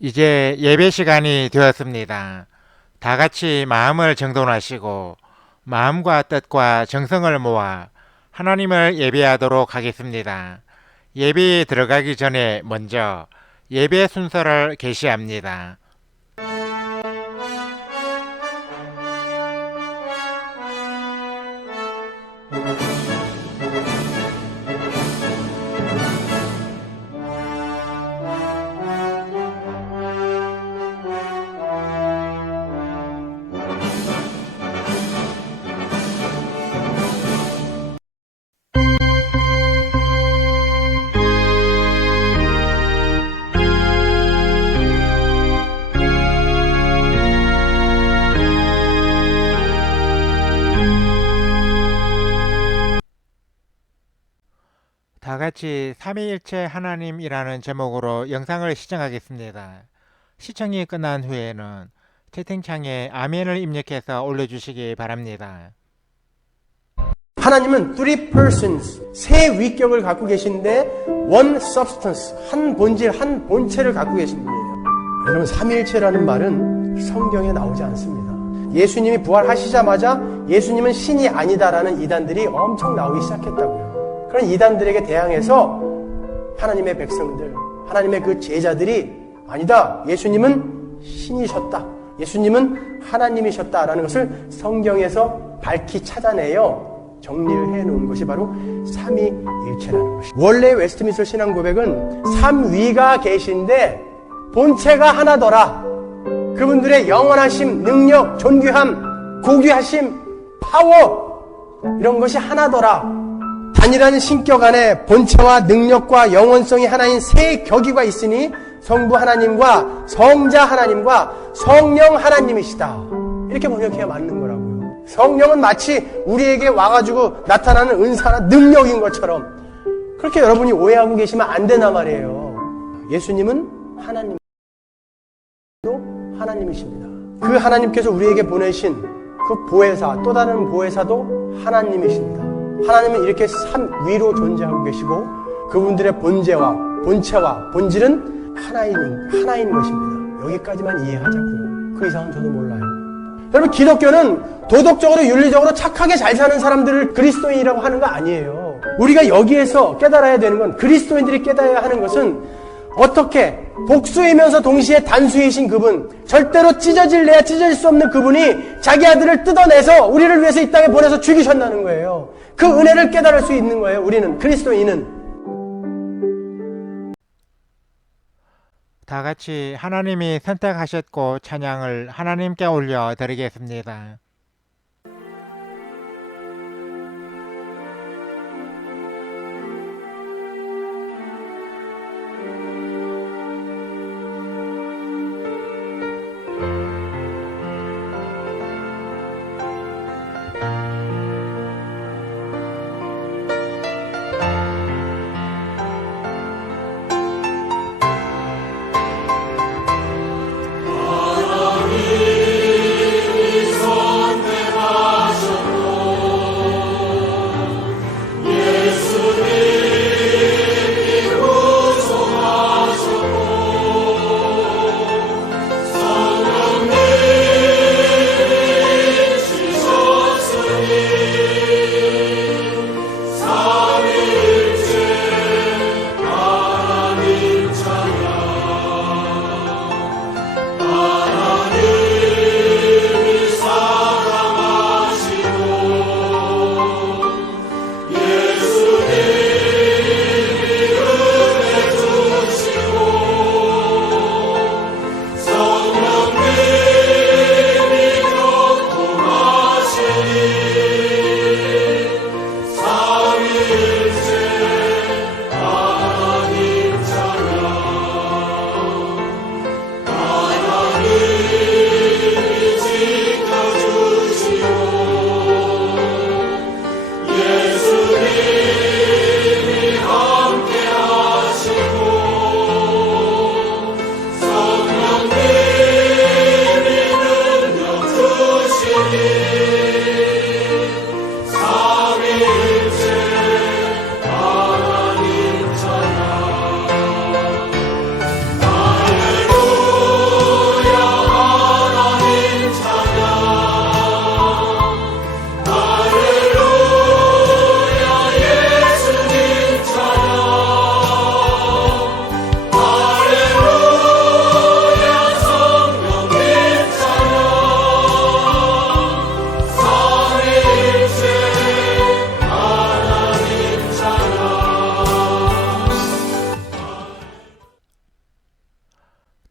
이제 예배 시간이 되었습니다. 다 같이 마음을 정돈하시고 마음과 뜻과 정성을 모아 하나님을 예배하도록 하겠습니다. 예배에 들어가기 전에 먼저 예배 순서를 게시합니다. 다 같이 삼위일체 하나님이라는 제목으로 영상을 시청하겠습니다. 시청이 끝난 후에는 채팅창에 아멘을 입력해서 올려주시기 바랍니다. 하나님은 three persons, 세 위격을 갖고 계신데 one substance, 한 본질, 한 본체를 갖고 계신 분이에요. 여러분, 삼위일체라는 말은 성경에 나오지 않습니다. 예수님이 부활하시자마자 예수님은 신이 아니다라는 이단들이 엄청 나오기 시작했다고요. 그런 이단들에게 대항해서 하나님의 백성들, 하나님의 그 제자들이 아니다, 예수님은 신이셨다, 예수님은 하나님이셨다라는 것을 성경에서 밝히 찾아내요 정리를 해놓은 것이 바로 삼위일체라는 것입니다. 원래 웨스트민스터 신앙고백은 삼위가 계신데 본체가 하나더라. 그분들의 영원하심, 능력, 존귀함, 고귀하심, 파워, 이런 것이 하나더라. 단일한 신격 안에 본체와 능력과 영원성이 하나인 세 격이가 있으니 성부 하나님과 성자 하나님과 성령 하나님이시다. 이렇게 번역해야 맞는 거라고요. 성령은 마치 우리에게 와가지고 나타나는 은사나 능력인 것처럼 그렇게 여러분이 오해하고 계시면 안 되나 말이에요. 예수님은 하나님도 하나님이십니다. 그 하나님께서 우리에게 보내신 그 보혜사, 또 다른 보혜사도 하나님이십니다. 하나님은 이렇게 삼위로 존재하고 계시고 그분들의 본체와 본질은 하나인 것입니다. 여기까지만 이해하자고요. 그 이상은 저도 몰라요. 여러분, 기독교는 도덕적으로 윤리적으로 착하게 잘 사는 사람들을 그리스도인이라고 하는 거 아니에요. 우리가 여기에서 깨달아야 되는 건, 그리스도인들이 깨달아야 하는 것은 어떻게 복수이면서 동시에 단수이신 그분, 절대로 찢어질래야 찢어질 수 없는 그분이 자기 아들을 뜯어내서 우리를 위해서 이 땅에 보내서 죽이셨다는 거예요. 그 은혜를 깨달을 수 있는 거예요. 우리는, 그리스도인은. 다 같이 하나님이 선택하셨고 찬양을 하나님께 올려드리겠습니다. 하나님이 서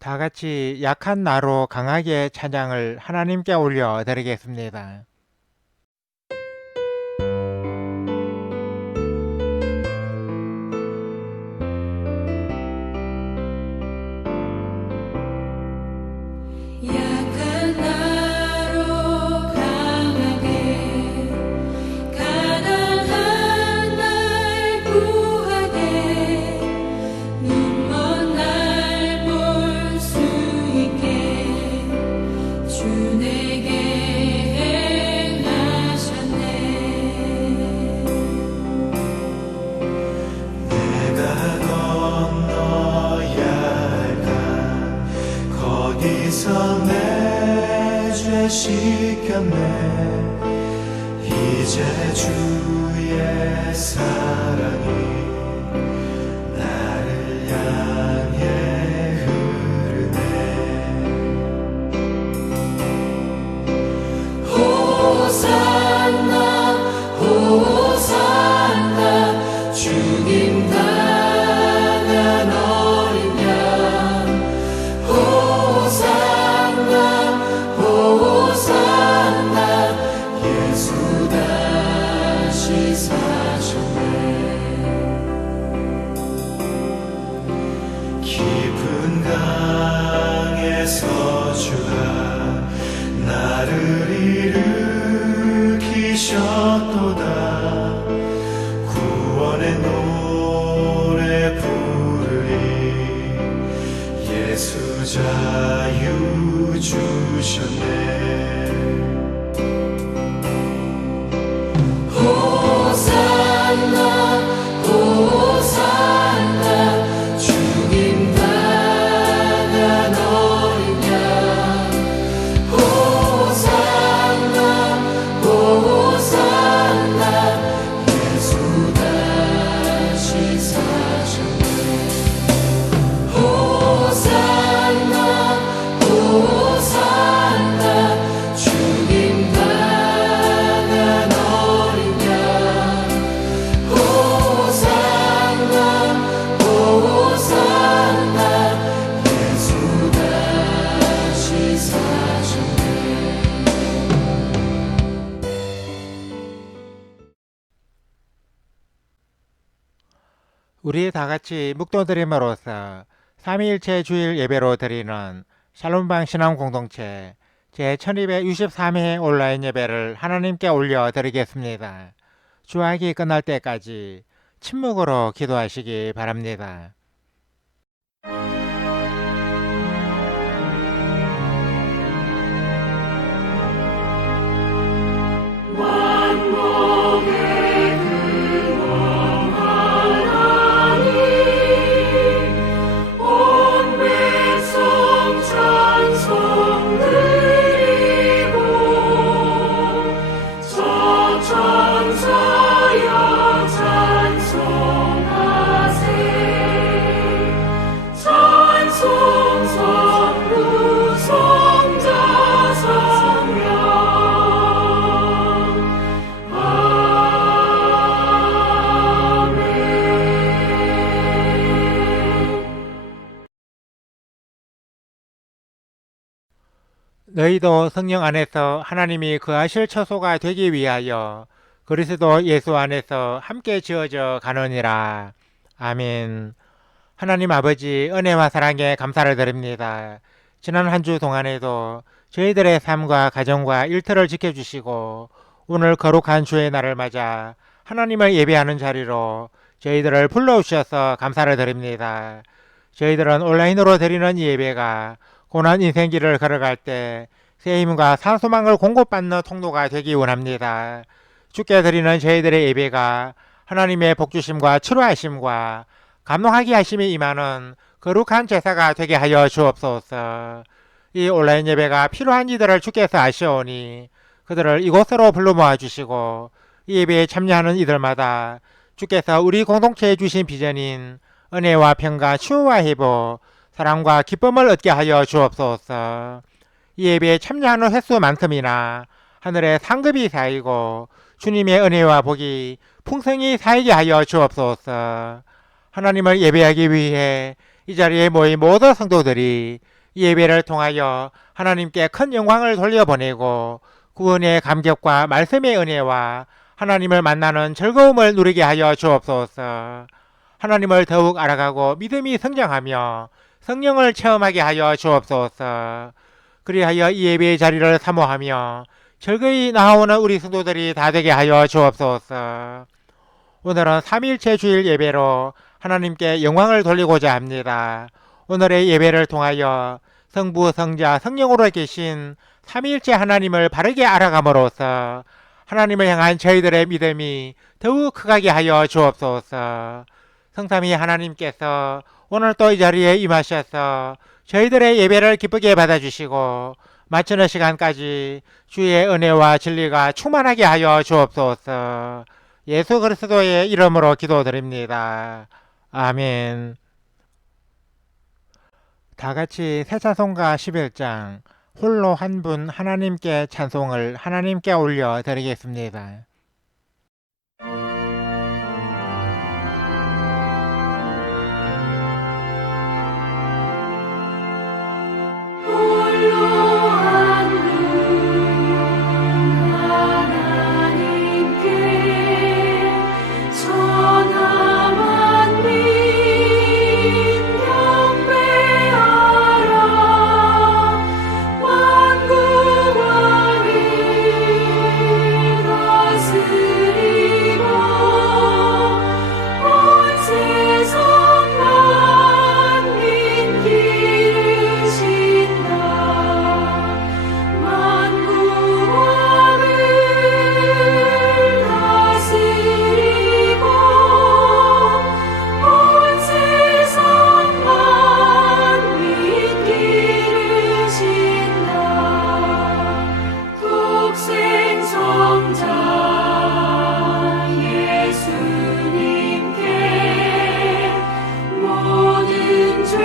다 같이 약한 나로 강하게 찬양을 하나님께 올려 드리겠습니다. 약한 나로 강하게 가난한 날 구하게 눈먼 날 볼 수 있게 주 내게 행하셨네. 내가 건너야 할까 거기서 내 죄 씻겼네. 이제 주의 사랑이 나를 향해 흐르네. 호산나 호산나 죽임 당한 어린 양 호산나 호산나 예수 다시 사셨네. 깊은 강에서 주가 나를 일으키셨도다. 구원의 노래 부르리. 예수 자유 주셨네. 호산나 호산나 죽임 당한 어린 양 호산나 호산나 예수 다시 사셨네. 호산나 호산나 죽임 당한 어린 양 호산나 호산나 예수 다시 사셨네. 우리 다 같이 묵도드림으로써 삼위일체 주일 예배로 드리는 샬롬방 신앙 공동체 제1263회 온라인 예배를 하나님께 올려 드리겠습니다. 주학이 끝날 때까지 침묵으로 기도하시기 바랍니다. 온 백성 찬송 드리고 저 천사여 찬송하세. 찬송 성부 성자 성령 너희도 성령 안에서 하나님이 거하실 처소가 되기 위하여 그리스도 예수 안에서 함께 지어져 가느니라. 아멘. 하나님 아버지 은혜와 사랑에 감사를 드립니다. 지난 한 주 동안에도 저희들의 삶과 가정과 일터를 지켜주시고 오늘 거룩한 주의 날을 맞아 하나님을 예배하는 자리로 저희들을 불러주셔서 감사를 드립니다. 저희들은 온라인으로 드리는 이 예배가 고난 인생길을 걸어갈 때 새 힘과 산소망을 공급받는 통로가 되기 원합니다. 주께 드리는 저희들의 예배가 하나님의 복주심과 치료하심과 감동하게 하심이 임하는 거룩한 제사가 되게 하여 주옵소서. 이 온라인 예배가 필요한 이들을 주께서 아시오니 그들을 이곳으로 불러 모아주시고 이 예배에 참여하는 이들마다 주께서 우리 공동체에 주신 비전인 은혜와 평강, 치유와 회복, 사랑과 기쁨을 얻게 하여 주옵소서. 이 예배에 참여하는 횟수만큼이나 하늘의 상급이 쌓이고 주님의 은혜와 복이 풍성히 쌓이게 하여 주옵소서. 하나님을 예배하기 위해 이 자리에 모인 모든 성도들이 이 예배를 통하여 하나님께 큰 영광을 돌려보내고 구원의 감격과 말씀의 은혜와 하나님을 만나는 즐거움을 누리게 하여 주옵소서. 하나님을 더욱 알아가고 믿음이 성장하며 성령을 체험하게 하여 주옵소서. 그리하여 이 예배의 자리를 사모하며 즐거이 나아오는 우리 성도들이 다 되게 하여 주옵소서. 오늘은 삼일체 주일 예배로 하나님께 영광을 돌리고자 합니다. 오늘의 예배를 통하여 성부, 성자, 성령으로 계신 삼위일체 하나님을 바르게 알아감으로써 하나님을 향한 저희들의 믿음이 더욱 크게 하여 주옵소서. 성삼위 하나님께서 오늘 또 이 자리에 임하셔서 저희들의 예배를 기쁘게 받아주시고 마치는 시간까지 주의 은혜와 진리가 충만하게 하여 주옵소서. 예수 그리스도의 이름으로 기도드립니다. 아멘. 다같이 세차송가 11장 홀로 한 분 하나님께 찬송을 하나님께 올려 드리겠습니다. 홀로 한 분 하나님께 천하만 민 경배하라. 만국 왕을 다스리고 온 세상 만민 기르신다. 만국 왕을 다스리고 온 세상 만민 기르신다. 독생성자 예수님께 모든 죄인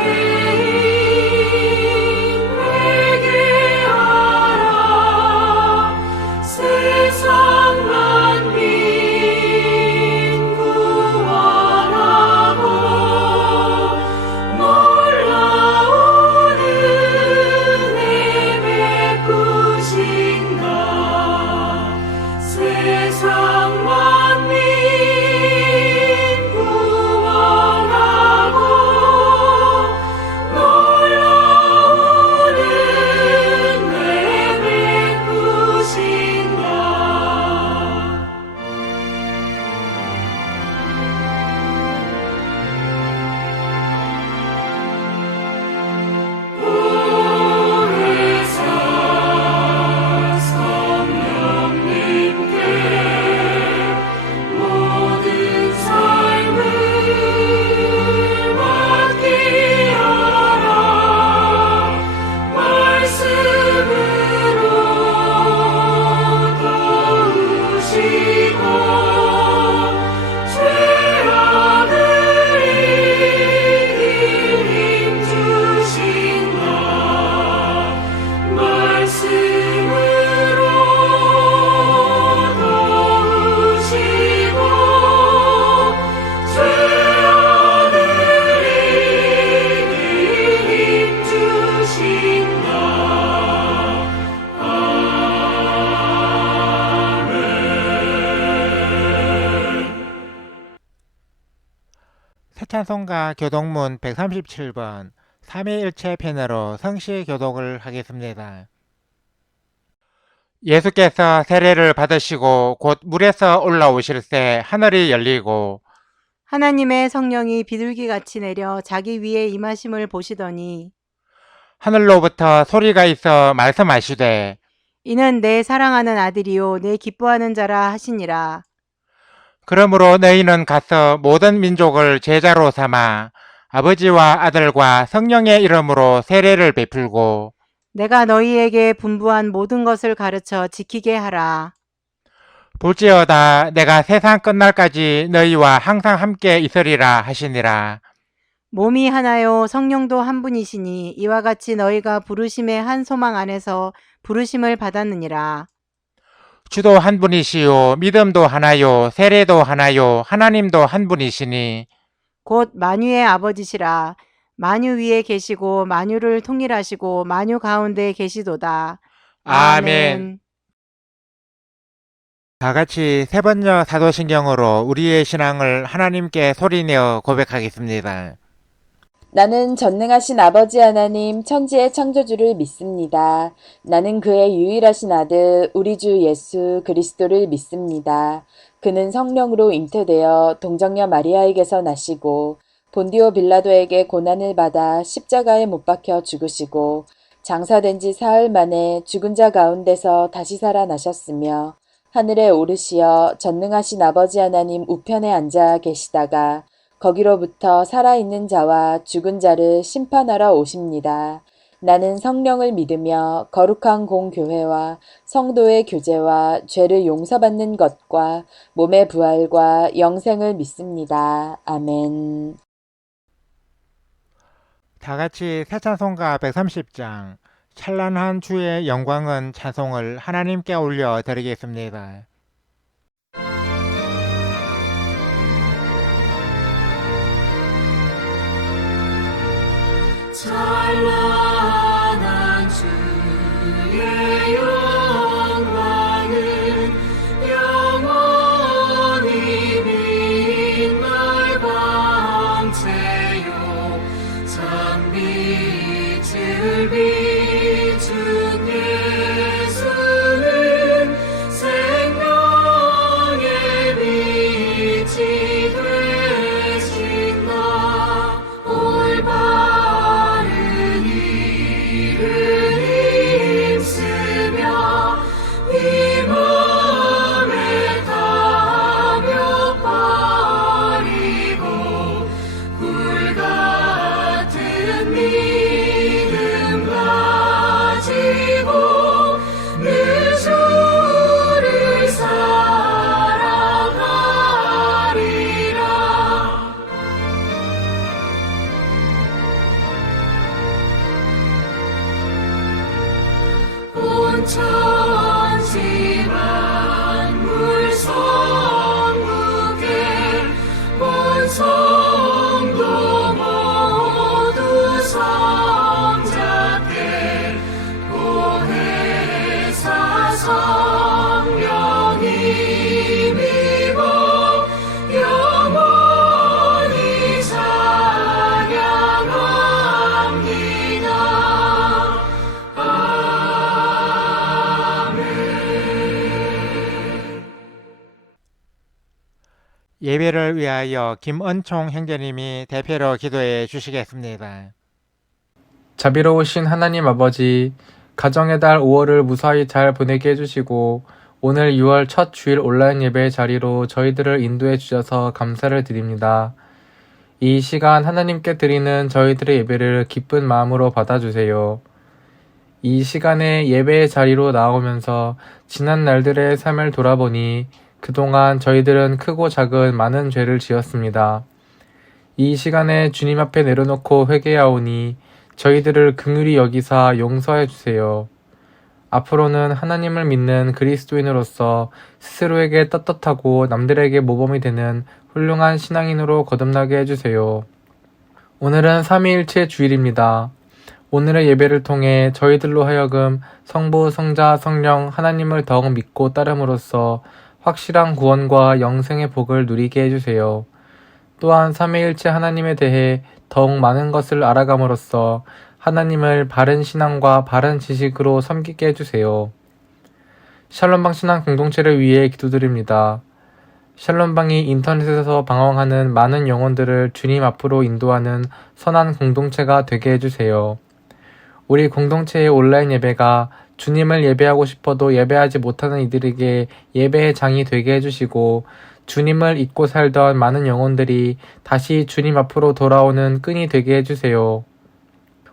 회개하라. 세상 만민 구원하고 놀라운 은혜 베푸신다. 세상 만민 구원하고 놀라운 은혜 베푸신다. 보혜사 성령님께 모든 삶을 맡기어라. 말씀으로 도우시고 죄악을 이길 힘 주신다. 말씀으로 도우시고 죄악을 이길 힘 주신다. 세찬송가 교독문 137번 삼위일체 편으로 성시 교독을 하겠습니다. 예수께서 세례를 받으시고 곧 물에서 올라오실새 하늘이 열리고 하나님의 성령이 비둘기같이 내려 자기 위에 임하심을 보시더니 하늘로부터 소리가 있어 말씀하시되 이는 내 사랑하는 아들이요 내 기뻐하는 자라 하시니라. 그러므로 너희는 가서 모든 민족을 제자로 삼아 아버지와 아들과 성령의 이름으로 세례를 베풀고 내가 너희에게 분부한 모든 것을 가르쳐 지키게 하라. 볼지어다 내가 세상 끝날까지 너희와 항상 함께 있으리라 하시니라. 몸이 하나요 성령도 한 분이시니 이와 같이 너희가 부르심의 한 소망 안에서 부르심을 받았느니라. 주도 한 분이시요 믿음도 하나요 세례도 하나요 하나님도 한 분이시니 곧 만유의 아버지시라. 만유 위에 계시고 만유를 통일하시고 만유 가운데 계시도다. 아멘. 다 같이 세 번째 사도신경으로 우리의 신앙을 하나님께 소리내어 고백하겠습니다. 나는 전능하신 아버지 하나님 천지의 창조주를 믿습니다. 나는 그의 유일하신 아들 우리 주 예수 그리스도를 믿습니다. 그는 성령으로 잉태되어 동정녀 마리아에게서 나시고 본디오 빌라도에게 고난을 받아 십자가에 못 박혀 죽으시고 장사된 지 사흘 만에 죽은 자 가운데서 다시 살아나셨으며 하늘에 오르시어 전능하신 아버지 하나님 우편에 앉아 계시다가 거기로부터 살아있는 자와 죽은 자를 심판하러 오십니다. 나는 성령을 믿으며 거룩한 공교회와 성도의 교제와 죄를 용서받는 것과 몸의 부활과 영생을 믿습니다. 아멘. 다 같이 새 찬송가 130장 찬란한 주의 영광은 찬송을 하나님께 올려 드리겠습니다. 찬란한 주의 영광은 영원히 빛날 광채요 찬빛을 비춘 예수는 생명의 빛이 되신다. 올바른 일을 힘쓰며 이 맘에 다며 버리고 불같은 믿음 가지고 늘 주를 사랑하리라. 온 천지 만물 성부께 온 성도 모두 성자께 보혜사 성령 힘입어 영원히 찬양합니다. 예배를 위하여 김은총 형제님이 대표로 기도해 주시겠습니다. 자비로우신 하나님 아버지, 가정의 달 5월을 무사히 잘 보내게 해주시고 오늘 6월 첫 주일 온라인 예배 자리로 저희들을 인도해 주셔서 감사를 드립니다. 이 시간 하나님께 드리는 저희들의 예배를 기쁜 마음으로 받아주세요. 이 시간에 예배의 자리로 나오면서 지난 날들의 삶을 돌아보니 그동안 저희들은 크고 작은 많은 죄를 지었습니다. 이 시간에 주님 앞에 내려놓고 회개하오니 저희들을 긍휼히 여기사 용서해 주세요. 앞으로는 하나님을 믿는 그리스도인으로서 스스로에게 떳떳하고 남들에게 모범이 되는 훌륭한 신앙인으로 거듭나게 해주세요. 오늘은 삼위일체 주일입니다. 오늘의 예배를 통해 저희들로 하여금 성부, 성자, 성령 하나님을 더욱 믿고 따름으로써 확실한 구원과 영생의 복을 누리게 해주세요. 또한 삼위일체 하나님에 대해 더욱 많은 것을 알아감으로써 하나님을 바른 신앙과 바른 지식으로 섬기게 해주세요. 샬롬방 신앙 공동체를 위해 기도드립니다. 샬롬방이 인터넷에서 방황하는 많은 영혼들을 주님 앞으로 인도하는 선한 공동체가 되게 해주세요. 우리 공동체의 온라인 예배가 주님을 예배하고 싶어도 예배하지 못하는 이들에게 예배의 장이 되게 해주시고 주님을 잊고 살던 많은 영혼들이 다시 주님 앞으로 돌아오는 끈이 되게 해주세요.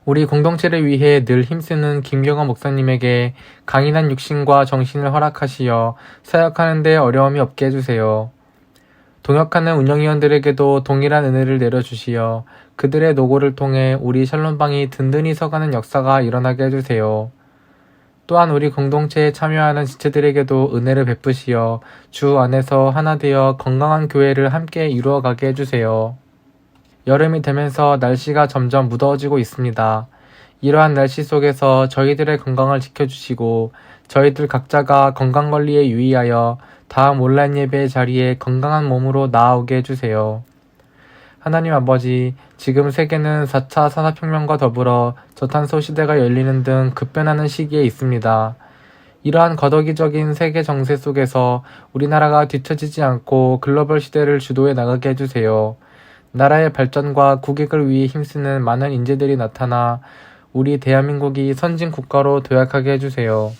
우리 공동체를 위해 늘 힘쓰는 김경호 목사님에게 강인한 육신과 정신을 허락하시어 사역하는 데 어려움이 없게 해주세요. 동역하는 운영위원들에게도 동일한 은혜를 내려주시어 그들의 노고를 통해 우리 샬롬방이 든든히 서가는 역사가 일어나게 해주세요. 또한 우리 공동체에 참여하는 지체들에게도 은혜를 베푸시어 주 안에서 하나 되어 건강한 교회를 함께 이루어가게 해주세요. 여름이 되면서 날씨가 점점 무더워지고 있습니다. 이러한 날씨 속에서 저희들의 건강을 지켜주시고 저희들 각자가 건강관리에 유의하여 다음 온라인 예배 자리에 건강한 몸으로 나아오게 해주세요. 하나님 아버지, 지금 세계는 4차 산업혁명과 더불어 저탄소 시대가 열리는 등 급변하는 시기에 있습니다. 이러한 거더기적인 세계 정세 속에서 우리나라가 뒤처지지 않고 글로벌 시대를 주도해 나가게 해주세요. 나라의 발전과 국익을 위해 힘쓰는 많은 인재들이 나타나 우리 대한민국이 선진 국가로 도약하게 해주세요.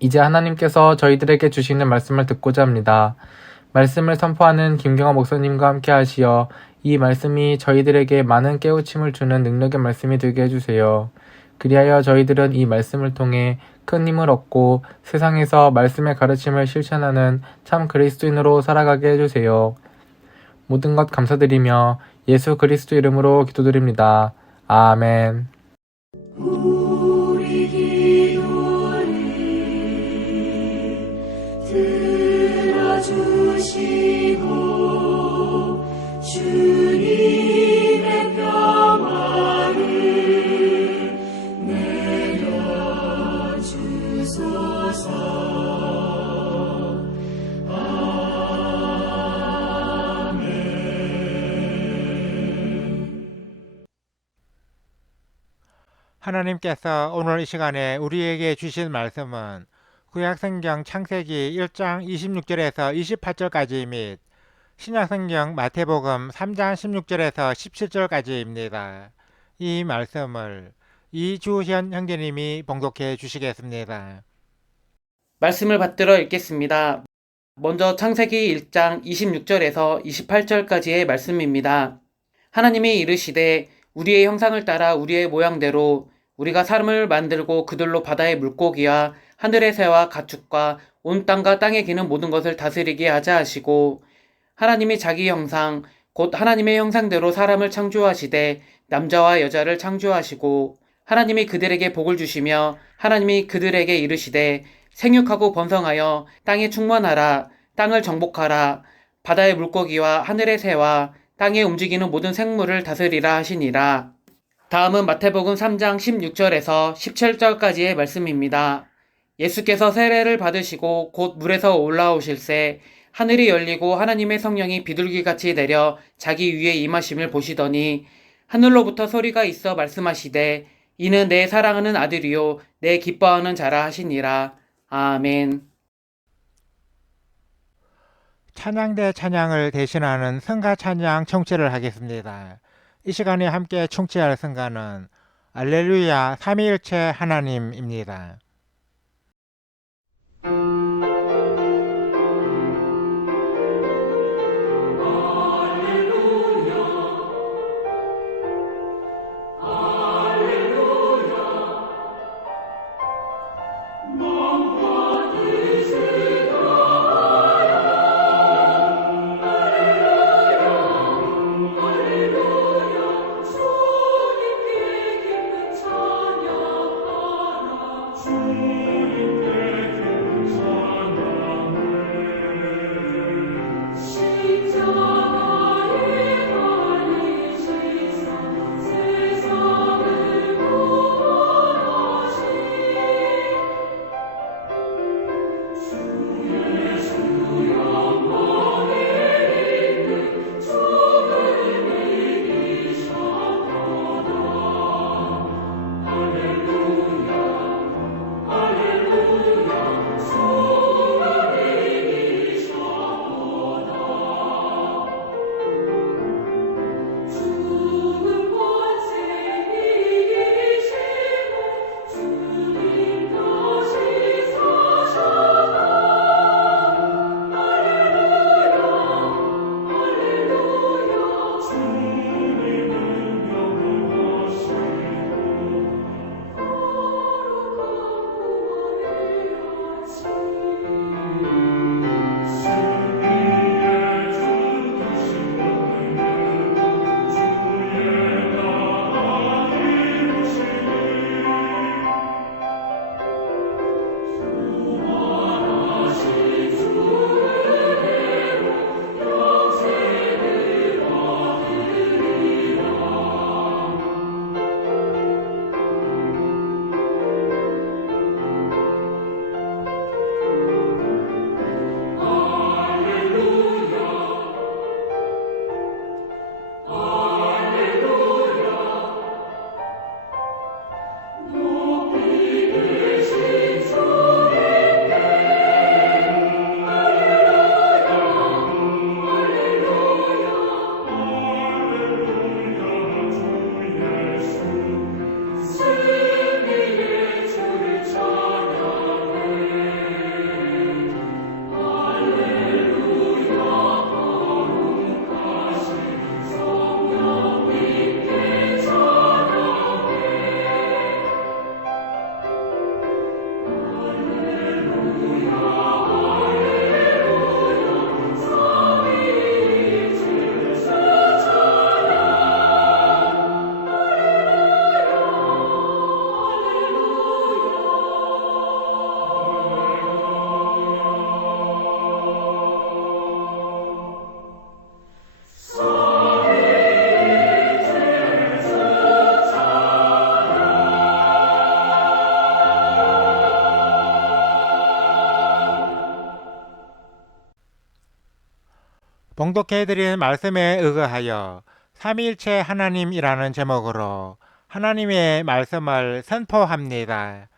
이제 하나님께서 저희들에게 주시는 말씀을 듣고자 합니다. 말씀을 선포하는 김경화 목사님과 함께 하시어 이 말씀이 저희들에게 많은 깨우침을 주는 능력의 말씀이 되게 해주세요. 그리하여 저희들은 이 말씀을 통해 큰 힘을 얻고 세상에서 말씀의 가르침을 실천하는 참 그리스도인으로 살아가게 해주세요. 모든 것 감사드리며 예수 그리스도 이름으로 기도드립니다. 아멘. 우리 기도를 들어주시고 주님의 평화를 내려주소서. 하나님께서 오늘 이 시간에 우리에게 주신 말씀은 구약성경 창세기 1장 26절에서 28절까지 및 신약성경 마태복음 3장 16절에서 17절까지입니다. 이 말씀을 이주현 형제님이 봉독해 주시겠습니다. 말씀을 받들어 읽겠습니다. 먼저 창세기 1장 26절에서 28절까지의 말씀입니다. 하나님이 이르시되 우리의 형상을 따라 우리의 모양대로 우리가 사람을 만들고 그들로 바다의 물고기와 하늘의 새와 가축과 온 땅과 땅에 기는 모든 것을 다스리게 하자 하시고 하나님이 자기 형상 곧 하나님의 형상대로 사람을 창조하시되 남자와 여자를 창조하시고 하나님이 그들에게 복을 주시며 하나님이 그들에게 이르시되 생육하고 번성하여 땅에 충만하라. 땅을 정복하라. 바다의 물고기와 하늘의 새와 땅에 움직이는 모든 생물을 다스리라 하시니라. 다음은 마태복음 3장 16절에서 17절까지의 말씀입니다. 예수께서 세례를 받으시고 곧 물에서 올라오실새 하늘이 열리고 하나님의 성령이 비둘기같이 내려 자기 위에 임하심을 보시더니 하늘로부터 소리가 있어 말씀하시되 이는 내 사랑하는 아들이요 내 기뻐하는 자라 하시니라. 아멘. 찬양대 찬양을 대신하는 성가 찬양 청취를 하겠습니다. 이 시간에 함께 청취할 성가는 알렐루야 삼위일체 하나님입니다. 주님께 기쁜 찬양하라. 봉독해드린 말씀에 의거하여 삼위일체 하나님이라는 제목으로 하나님의 말씀을 선포합니다.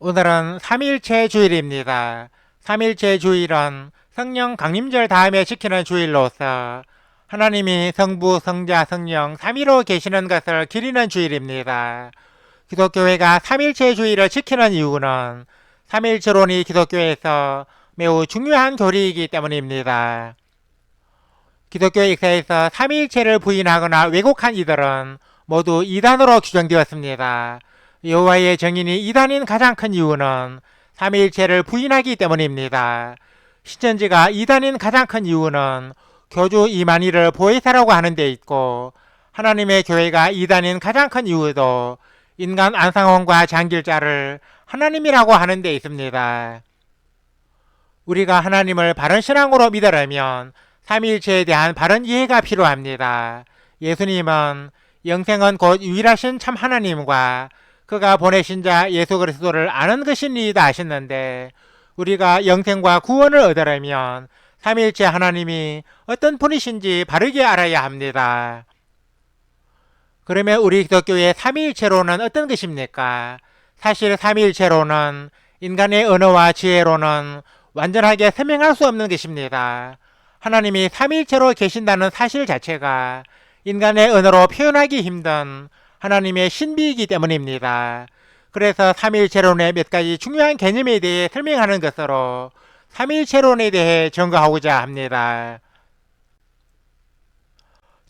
오늘은 삼위일체 주일입니다. 삼위일체 주일은 성령 강림절 다음에 지키는 주일로서 하나님이 성부, 성자, 성령 삼위로 계시는 것을 기리는 주일입니다. 기독교회가 삼위일체 주일을 지키는 이유는 삼위일체론이 기독교에서 매우 중요한 교리이기 때문입니다. 기독교 역사에서 삼위일체를 부인하거나 왜곡한 이들은 모두 이단으로 규정되었습니다. 여호와의 정인이 이단인 가장 큰 이유는 삼위일체를 부인하기 때문입니다. 신천지가 이단인 가장 큰 이유는 교주 이만희를 보혜사라고 하는 데 있고, 하나님의 교회가 이단인 가장 큰 이유도 인간 안상홍과 장길자를 하나님이라고 하는 데 있습니다. 우리가 하나님을 바른 신앙으로 믿으려면 삼위일체에 대한 바른 이해가 필요합니다. 예수님은 영생은 곧 유일하신 참 하나님과 그가 보내신 자 예수 그리스도를 아는 것이니이다 하셨는데, 우리가 영생과 구원을 얻으려면 삼위일체 하나님이 어떤 분이신지 바르게 알아야 합니다. 그러면 우리 기독교의 삼위일체로는 어떤 것입니까? 사실 삼위일체로는 인간의 언어와 지혜로는 완전하게 설명할 수 없는 것입니다. 하나님이 삼위일체로 계신다는 사실 자체가 인간의 언어로 표현하기 힘든 하나님의 신비이기 때문입니다. 그래서 삼위일체론의 몇 가지 중요한 개념에 대해 설명하는 것으로 삼위일체론에 대해 증거하고자 합니다.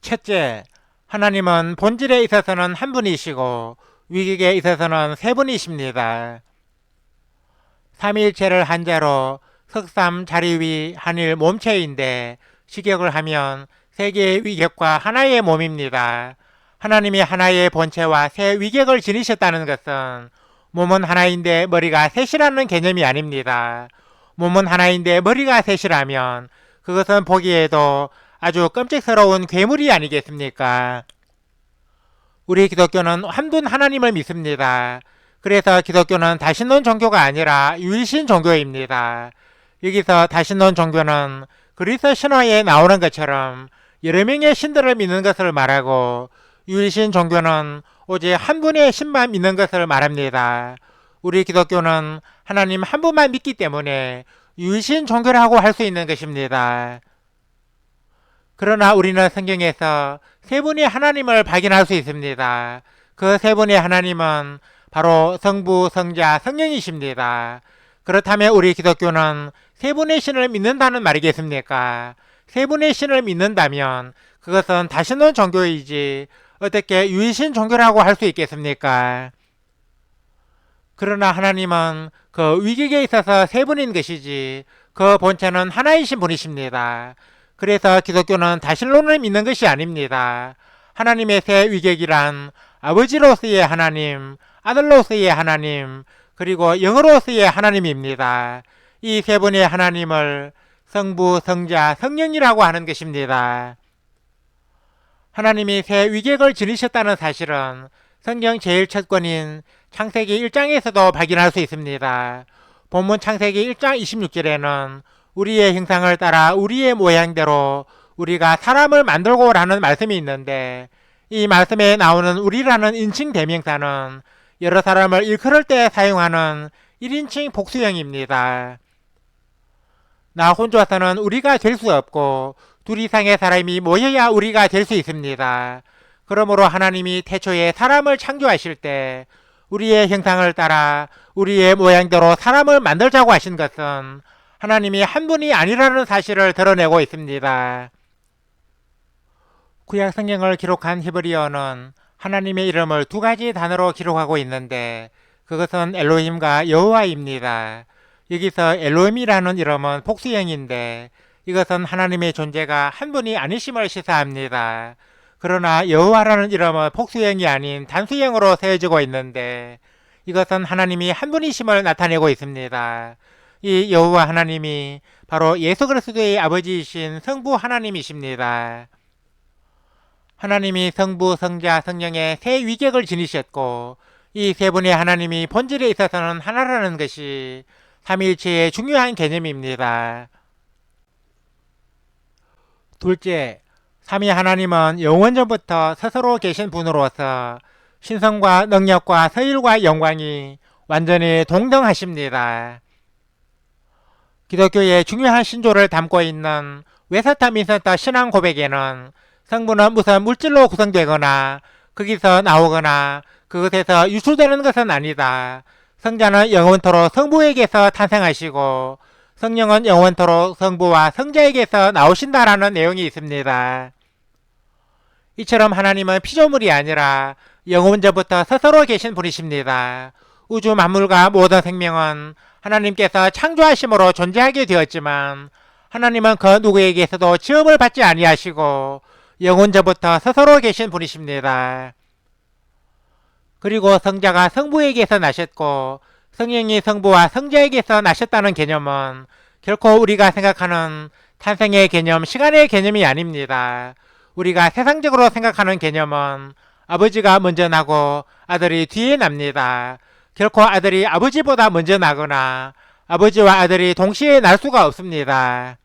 첫째, 하나님은 본질에 있어서는 한 분이시고 위격에 있어서는 세 분이십니다. 삼위일체를 한자로 석삼, 자리위, 한일, 몸체인데 직역을 하면 세 개의 위격과 하나의 몸입니다. 하나님이 하나의 본체와 세 위격을 지니셨다는 것은 몸은 하나인데 머리가 셋이라는 개념이 아닙니다. 몸은 하나인데 머리가 셋이라면 그것은 보기에도 아주 끔찍스러운 괴물이 아니겠습니까? 우리 기독교는 한 분 하나님을 믿습니다. 그래서 기독교는 다신론 종교가 아니라 유일신 종교입니다. 여기서 다신론 종교는 그리스 신화에 나오는 것처럼 여러 명의 신들을 믿는 것을 말하고, 유일신 종교는 오직 한 분의 신만 믿는 것을 말합니다. 우리 기독교는 하나님 한 분만 믿기 때문에 유일신 종교라고 할 수 있는 것입니다. 그러나 우리는 성경에서 세 분의 하나님을 발견할 수 있습니다. 그 세 분의 하나님은 바로 성부, 성자, 성령이십니다. 그렇다면 우리 기독교는 세 분의 신을 믿는다는 말이겠습니까? 세 분의 신을 믿는다면 그것은 다신론 종교이지 어떻게 유일신 종교라고 할 수 있겠습니까? 그러나 하나님은 그 위격에 있어서 세 분인 것이지 그 본체는 하나이신 분이십니다. 그래서 기독교는 다신론을 믿는 것이 아닙니다. 하나님의 세 위격이란 아버지로서의 하나님, 아들로서의 하나님, 그리고 영으로서의 하나님입니다. 이 세 분의 하나님을 성부, 성자, 성령이라고 하는 것입니다. 하나님이 새 위격을 지니셨다는 사실은 성경 제일 첫 권인 창세기 1장에서도 발견할 수 있습니다. 본문 창세기 1장 26절에는 우리의 형상을 따라 우리의 모양대로 우리가 사람을 만들고 라는 말씀이 있는데, 이 말씀에 나오는 우리라는 인칭 대명사는 여러 사람을 일컬을 때 사용하는 1인칭 복수형입니다. 나 혼자서는 우리가 될 수 없고 둘 이상의 사람이 모여야 우리가 될 수 있습니다. 그러므로 하나님이 태초에 사람을 창조하실 때 우리의 형상을 따라 우리의 모양대로 사람을 만들자고 하신 것은 하나님이 한 분이 아니라는 사실을 드러내고 있습니다. 구약 성경을 기록한 히브리어는 하나님의 이름을 두 가지 단어로 기록하고 있는데, 그것은 엘로힘과 여호와입니다. 여기서 엘로힘이라는 이름은 복수형인데 이것은 하나님의 존재가 한 분이 아니심을 시사합니다. 그러나 여호와라는 이름은 복수형이 아닌 단수형으로 세워지고 있는데 이것은 하나님이 한 분이심을 나타내고 있습니다. 이 여호와 하나님이 바로 예수 그리스도의 아버지이신 성부 하나님이십니다. 하나님이 성부, 성자, 성령의 세 위격을 지니셨고 이 세 분의 하나님이 본질에 있어서는 하나라는 것이 삼위일체의 중요한 개념입니다. 둘째, 삼위 하나님은 영원전부터 스스로 계신 분으로서 신성과 능력과 서일과 영광이 완전히 동등하십니다. 기독교의 중요한 신조를 담고 있는 웨스트민스터 신앙 고백에는 성부는 무슨 물질로 구성되거나 거기서 나오거나 그것에서 유출되는 것은 아니다. 성자는 영원토록 성부에게서 탄생하시고 성령은 영원토록 성부와 성자에게서 나오신다라는 내용이 있습니다. 이처럼 하나님은 피조물이 아니라 영원전부터 스스로 계신 분이십니다. 우주 만물과 모든 생명은 하나님께서 창조하심으로 존재하게 되었지만 하나님은 그 누구에게서도 지음을 받지 아니하시고 영원전부터 스스로 계신 분이십니다. 그리고 성자가 성부에게서 나셨고 성령이 성부와 성자에게서 나셨다는 개념은 결코 우리가 생각하는 탄생의 개념, 시간의 개념이 아닙니다. 우리가 세상적으로 생각하는 개념은 아버지가 먼저 나고 아들이 뒤에 납니다. 결코 아들이 아버지보다 먼저 나거나 아버지와 아들이 동시에 날 수가 없습니다.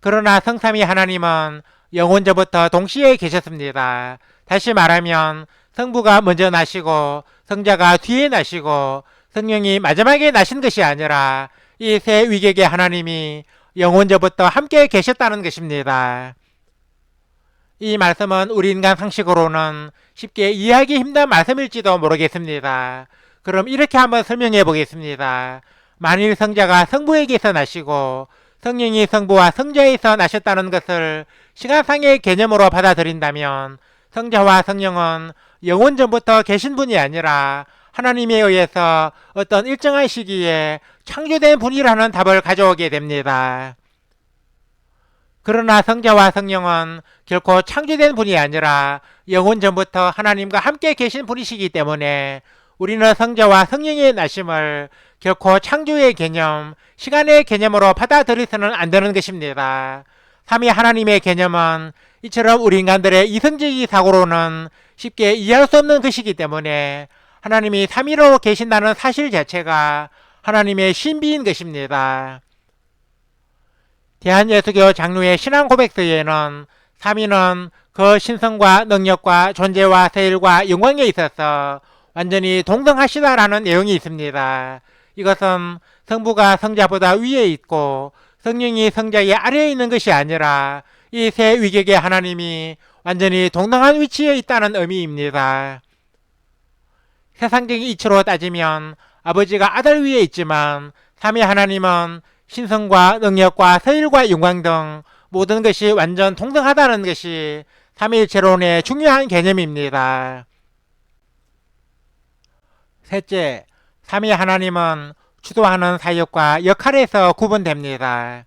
그러나 성삼위 하나님은 영원전부터 동시에 계셨습니다. 다시 말하면 성부가 먼저 나시고 성자가 뒤에 나시고 성령이 마지막에 나신 것이 아니라 이 세 위격의 하나님이 영원전부터 함께 계셨다는 것입니다. 이 말씀은 우리 인간 상식으로는 쉽게 이해하기 힘든 말씀일지도 모르겠습니다. 그럼 이렇게 한번 설명해 보겠습니다. 만일 성자가 성부에게서 나시고 성령이 성부와 성자에서 나셨다는 것을 시간상의 개념으로 받아들인다면 성자와 성령은 영원전부터 계신 분이 아니라 하나님에 의해서 어떤 일정한 시기에 창조된 분이라는 답을 가져오게 됩니다. 그러나 성자와 성령은 결코 창조된 분이 아니라 영원전부터 하나님과 함께 계신 분이시기 때문에 우리는 성자와 성령의 나심을 결코 창조의 개념, 시간의 개념으로 받아들여서는 안 되는 것입니다. 삼위 하나님의 개념은 이처럼 우리 인간들의 이성적인 사고로는 쉽게 이해할 수 없는 것이기 때문에 하나님이 삼위로 계신다는 사실 자체가 하나님의 신비인 것입니다. 대한예수교 장로의 신앙 고백서에는 삼위는 그 신성과 능력과 존재와 세일과 영광에 있어서 완전히 동등하시다라는 내용이 있습니다. 이것은 성부가 성자보다 위에 있고 성령이 성자의 아래에 있는 것이 아니라 이 세 위격의 하나님이 완전히 동등한 위치에 있다는 의미입니다. 세상적인 이치로 따지면 아버지가 아들 위에 있지만 삼위 하나님은 신성과 능력과 서일과 영광 등 모든 것이 완전 동등하다는 것이 삼위일체론의 중요한 개념입니다. 셋째, 삼위 하나님은 주도하는 사역과 역할에서 구분됩니다.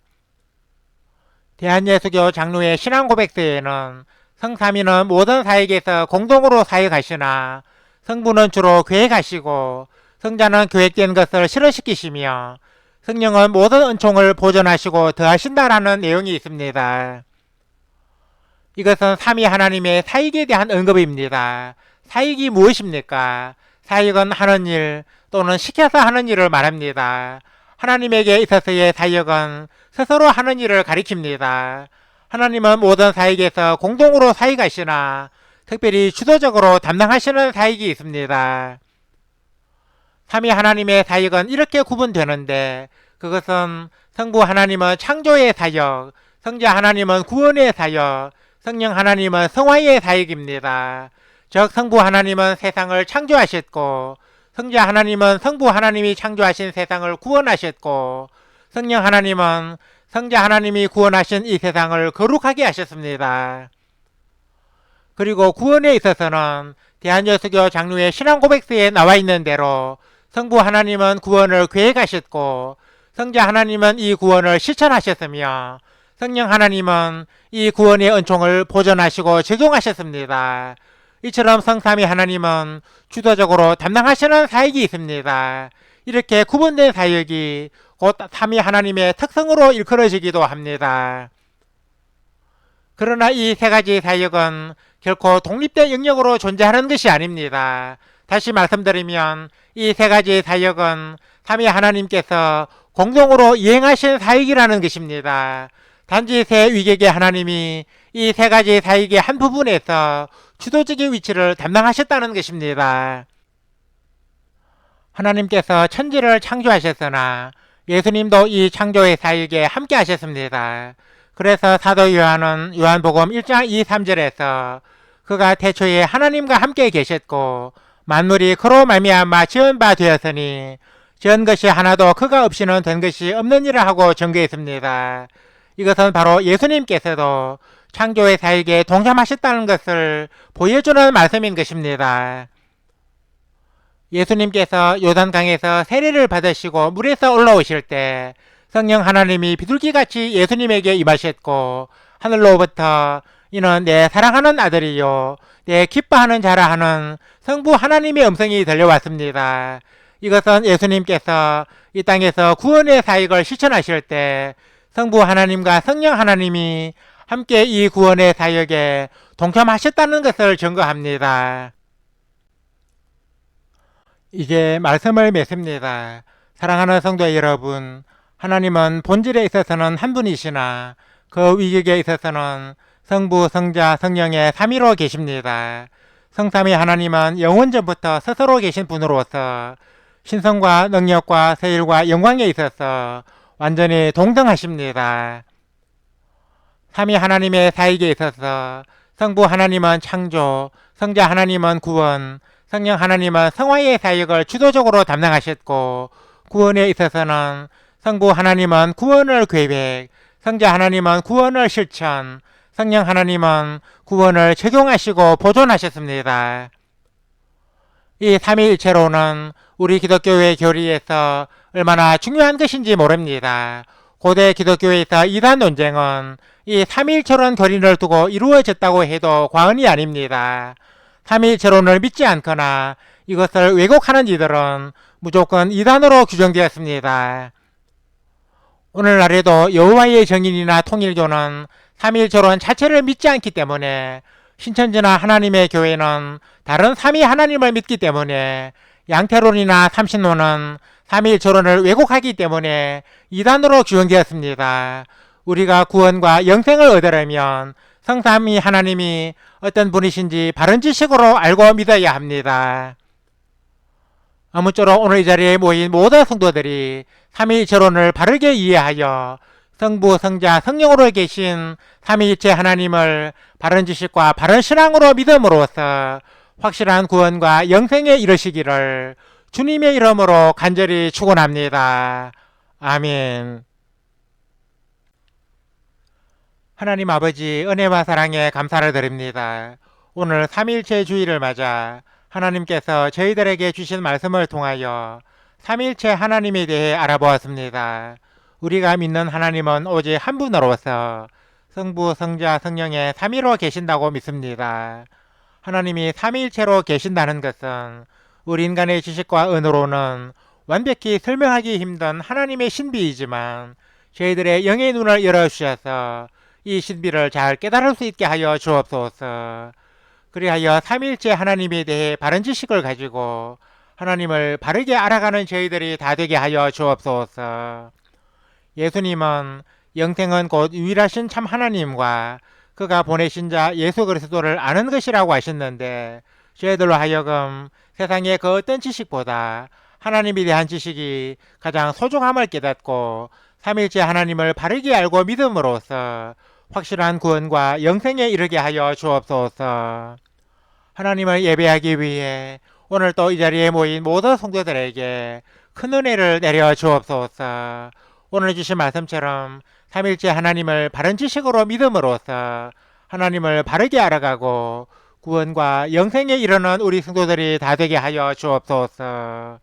대한예수교 장로의 신앙 고백서에는 성삼위는 모든 사역에서 공동으로 사역하시나 성부는 주로 계획하시고 성자는 계획된 것을 실현시키시며 성령은 모든 은총을 보존하시고 더하신다라는 내용이 있습니다. 이것은 삼위 하나님의 사역에 대한 언급입니다. 사역이 무엇입니까? 사역은 하는 일 또는 시켜서 하는 일을 말합니다. 하나님에게 있어서의 사역은 스스로 하는 일을 가리킵니다. 하나님은 모든 사역에서 공동으로 사역하시나 특별히 주도적으로 담당하시는 사역이 있습니다. 삼위 하나님의 사역은 이렇게 구분되는데 그것은 성부 하나님은 창조의 사역, 성자 하나님은 구원의 사역, 성령 하나님은 성화의 사역입니다. 즉 성부 하나님은 세상을 창조하셨고 성자 하나님은 성부 하나님이 창조하신 세상을 구원하셨고 성령 하나님은 성자 하나님이 구원하신 이 세상을 거룩하게 하셨습니다. 그리고 구원에 있어서는 대한예수교 장로의 신앙 고백서에 나와 있는 대로 성부 하나님은 구원을 계획하셨고 성자 하나님은 이 구원을 실천하셨으며 성령 하나님은 이 구원의 은총을 보존하시고 적용하셨습니다. 이처럼 성삼위 하나님은 주도적으로 담당하시는 사역이 있습니다. 이렇게 구분된 사역이 곧 삼위 하나님의 특성으로 일컬어지기도 합니다. 그러나 이 세 가지 사역은 결코 독립된 영역으로 존재하는 것이 아닙니다. 다시 말씀드리면 이 세 가지 사역은 삼위 하나님께서 공동으로 이행하신 사역이라는 것입니다. 단지 세 위객의 하나님이 이 세 가지 사역의 한 부분에서 주도적인 위치를 담당하셨다는 것입니다. 하나님께서 천지를 창조하셨으나 예수님도 이 창조의 사역에 함께 하셨습니다. 그래서 사도 요한은 요한복음 1장 2, 3절에서 그가 태초에 하나님과 함께 계셨고 만물이 그로 말미암아 지은 바 되었으니 지은 것이 하나도 그가 없이는 된 것이 없느니라 하고 전개했습니다. 이것은 바로 예수님께서도 창조의 사역에 동참하셨다는 것을 보여주는 말씀인 것입니다. 예수님께서 요단강에서 세례를 받으시고 물에서 올라오실 때 성령 하나님이 비둘기같이 예수님에게 임하셨고 하늘로부터 이는 내 사랑하는 아들이요 내 기뻐하는 자라 하는 성부 하나님의 음성이 들려왔습니다. 이것은 예수님께서 이 땅에서 구원의 사역을 실천하실 때 성부 하나님과 성령 하나님이 함께 이 구원의 사역에 동참하셨다는 것을 증거합니다. 이제 말씀을 맺습니다. 사랑하는 성도 여러분, 하나님은 본질에 있어서는 한 분이시나 그 위격에 있어서는 성부, 성자, 성령의 삼위로 계십니다. 성삼위 하나님은 영원전부터 스스로 계신 분으로서 신성과 능력과 세일과 영광에 있어서 완전히 동등하십니다. 삼위 하나님의 사역에 있어서 성부 하나님은 창조, 성자 하나님은 구원, 성령 하나님은 성화의 사역을 주도적으로 담당하셨고 구원에 있어서는 성부 하나님은 구원을 계획, 성자 하나님은 구원을 실천, 성령 하나님은 구원을 적용하시고 보존하셨습니다. 이 삼위일체로는 우리 기독교의 교리에서 얼마나 중요한 것인지 모릅니다. 고대 기독교에서 이단 논쟁은 이 삼위일체론 교리를 두고 이루어졌다고 해도 과언이 아닙니다. 삼위일체론을 믿지 않거나 이것을 왜곡하는 이들은 무조건 이단으로 규정되었습니다. 오늘날에도 여호와의 정인이나 통일교는 삼위일체론 자체를 믿지 않기 때문에 신천지나 하나님의 교회는 다른 삼위 하나님을 믿기 때문에 양태론이나 삼신론은 삼위일체론을 왜곡하기 때문에 이단으로 규정되었습니다. 우리가 구원과 영생을 얻으려면 성삼위 하나님이 어떤 분이신지 바른 지식으로 알고 믿어야 합니다. 아무쪼록 오늘 이 자리에 모인 모든 성도들이 삼위일체론을 바르게 이해하여 성부, 성자, 성령으로 계신 삼위일체 하나님을 바른 지식과 바른 신앙으로 믿음으로써 확실한 구원과 영생에 이르시기를 주님의 이름으로 간절히 축원합니다. 아멘. 하나님 아버지 은혜와 사랑에 감사를 드립니다. 오늘 삼위일체 주일을 맞아 하나님께서 저희들에게 주신 말씀을 통하여 삼위일체 하나님에 대해 알아보았습니다. 우리가 믿는 하나님은 오직 한 분으로서 성부, 성자, 성령의 삼위로 계신다고 믿습니다. 하나님이 삼위일체로 계신다는 것은 우리 인간의 지식과 언어로는 완벽히 설명하기 힘든 하나님의 신비이지만 저희들의 영의 눈을 열어주셔서 이 신비를 잘 깨달을 수 있게 하여 주옵소서. 그리하여 삼위일체 하나님에 대해 바른 지식을 가지고 하나님을 바르게 알아가는 저희들이 다 되게 하여 주옵소서. 예수님은 영생은 곧 유일하신 참 하나님과 그가 보내신 자 예수 그리스도를 아는 것이라고 하셨는데 저희들로 하여금 세상의 그 어떤 지식보다 하나님에 대한 지식이 가장 소중함을 깨닫고 삼위일체 하나님을 바르게 알고 믿음으로써 확실한 구원과 영생에 이르게 하여 주옵소서. 하나님을 예배하기 위해 오늘 또 이 자리에 모인 모든 성도들에게 큰 은혜를 내려 주옵소서. 오늘 주신 말씀처럼 삼위일체 하나님을 바른 지식으로 믿음으로써 하나님을 바르게 알아가고 구원과 영생에 이르는 우리 성도들이 다 되게 하여 주옵소서.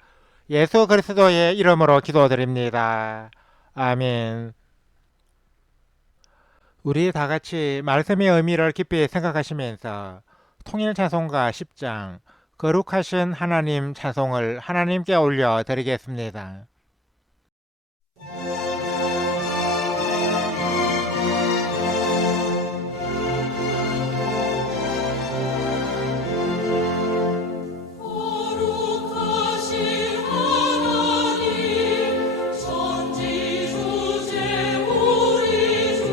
예수 그리스도의 이름으로 기도드립니다. 아멘. 우리 다 같이 말씀의 의미를 깊이 생각하시면서 통일 찬송가 10장 거룩하신 하나님 찬송을 하나님께 올려 드리겠습니다. 거룩하신 하나님 천지주제 우리 주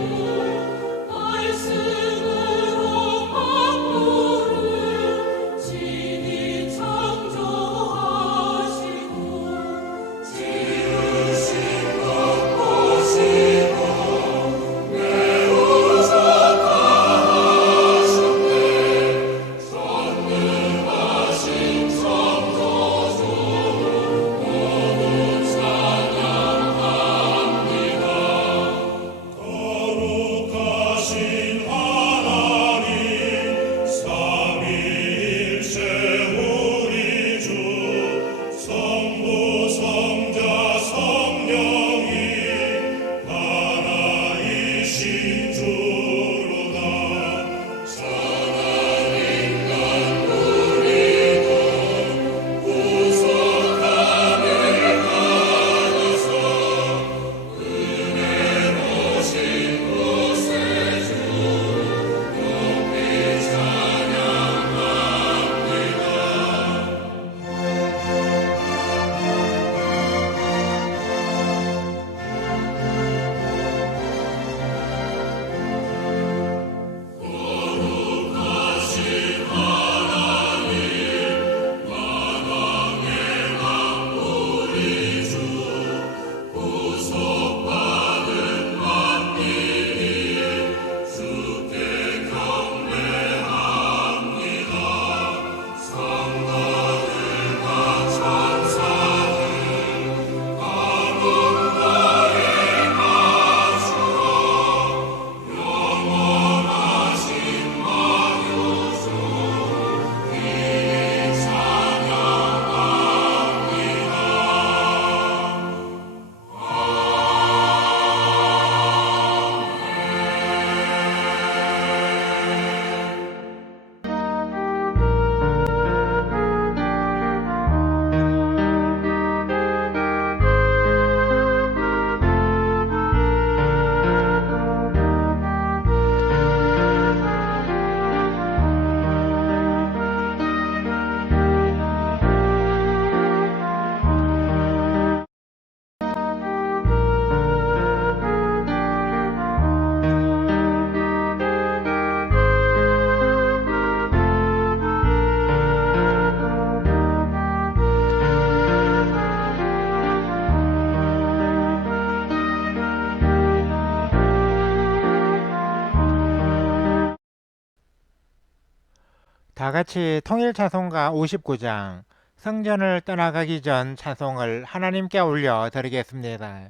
다 같이 통일 찬송가 59장 성전을 떠나가기 전 찬송을 하나님께 올려 드리겠습니다.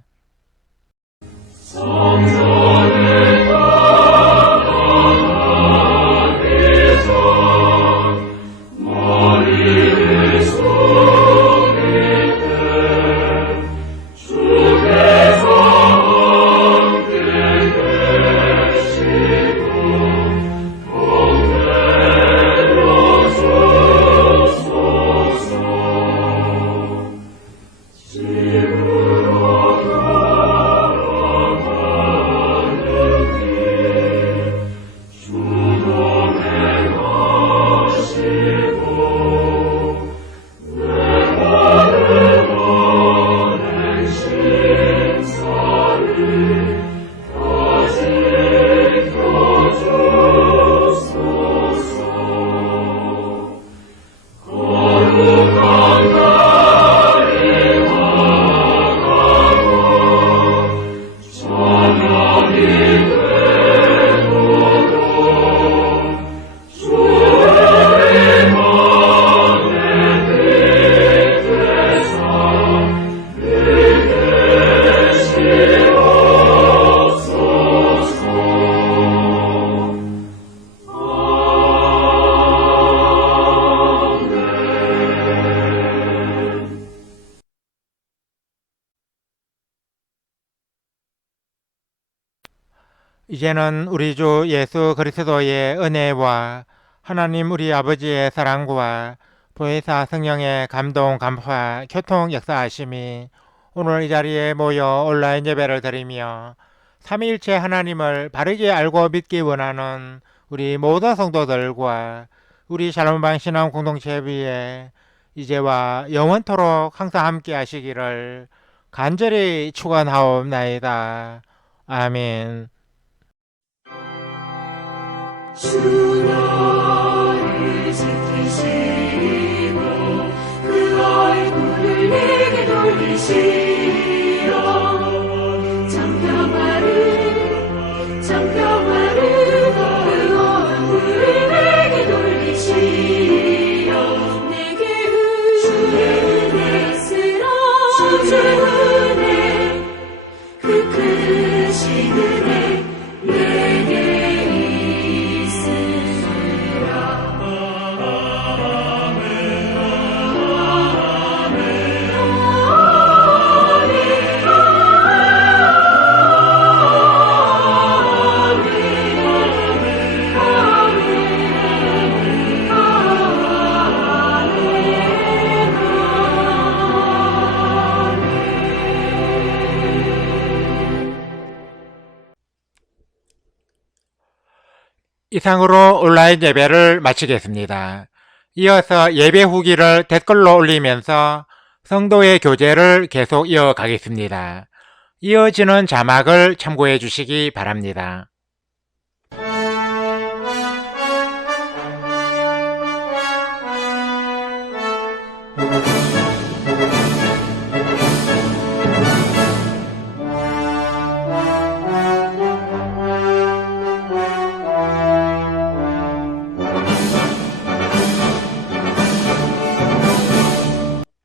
이제는 우리 주 예수 그리스도의 은혜와 하나님 우리 아버지의 사랑과 보혜사 성령의 감동, 감화, 교통 역사하심이 오늘 이 자리에 모여 온라인 예배를 드리며 삼위일체 하나님을 바르게 알고 믿기 원하는 우리 모든 성도들과 우리 샬롬방 신앙 공동체 위에 이제와 영원토록 항상 함께 하시기를 간절히 축원하옵나이다. 아멘. 주 너를 지키시고 그 얼굴을 내게 돌리시어 정평화를 그 얼굴을 내게 돌리시어 내게 은혜 쓰라 주의 은혜 그 크신 은혜 내게 이상으로 온라인 예배를 마치겠습니다. 이어서 예배 후기를 댓글로 올리면서 성도의 교제를 계속 이어가겠습니다. 이어지는 자막을 참고해 주시기 바랍니다.